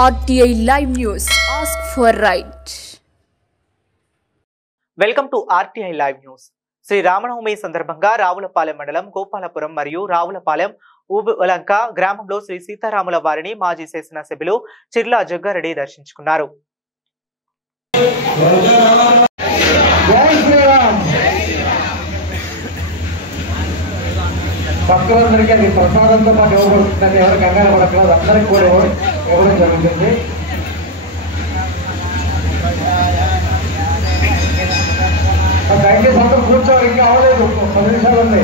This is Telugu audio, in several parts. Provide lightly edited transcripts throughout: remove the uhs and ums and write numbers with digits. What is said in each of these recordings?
RTI Live News. Ask for right. Welcome to RTI Live News. Shri Ramanavami సందర్భంగా రావులపాలెం మండలం గోపాలపురం మరియు రావులపాలెం ఊబులంక గ్రామంలో శ్రీ సీతారాముల వారిని మాజీ శాసనసభ్యులు చిర్లా జగ్గారెడ్డి దర్శించుకున్నారు. భక్తులందరికీ అది ప్రసాదంతో పాటు ఇవ్వబడుతుందని ఎవరు కంగారు పడట్లేదు, అందరికీ కూడా ఇవ్వడం జరుగుతుంది. దయచేసి అందరూ కూర్చోవాలి, ఇంకా అవ్వలేదు, 10 నిమిషాలు ఉంది.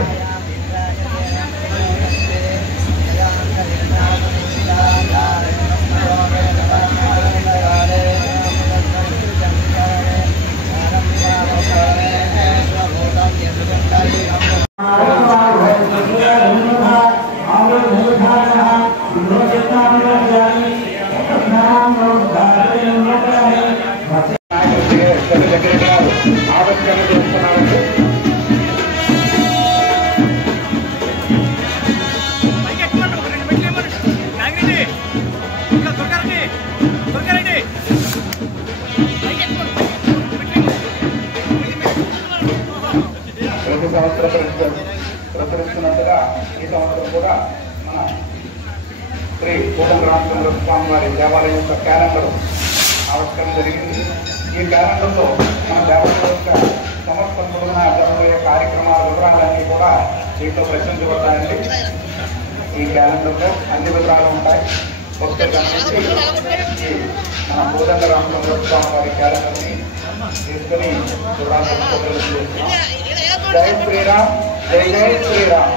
ప్రచురిస్తున్నట్టుగా ఈ సంవత్సరం కూడా మన శ్రీ కోదండరామచంద్ర స్వామి వారి దేవాలయం యొక్క క్యాలెండర్ ఆవిష్కరణ జరిగింది. ఈ క్యాలెండర్లో మన దేవాలయం యొక్క సమర్పణ జరగబోయే కార్యక్రమాల వివరాలన్నీ కూడా దీంట్లో ప్రశ్నించబడతాయండి. ఈ క్యాలెండర్లో అన్ని వివరాలు ఉంటాయి. భక్తులు గమనించి మన కోదండరామచంద్ర స్వామి వారి క్యాలెండర్ని తీసుకొని చూడాలని చేస్తున్నాం. జై శ్రీరామ్, జై జై శ్రీరామ్.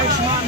आयुष्मान